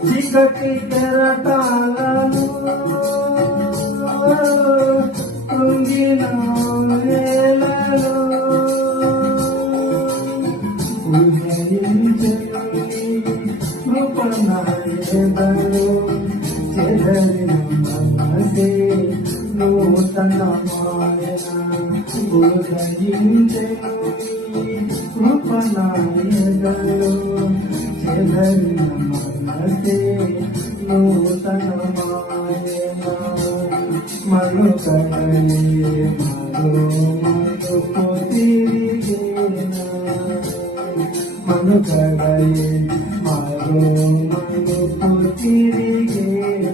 చీకటి కెరటాలను కృంగిన వేళలో కృపణాయదలో చెదరిన మనసే నూతనమాయన ఉదయించెను కృపణాయదలో చెదరిన మనసే నూతనమాయన మనుకలే మనుపు తిరిగేన మనుకలే మనుపు తిరిగేన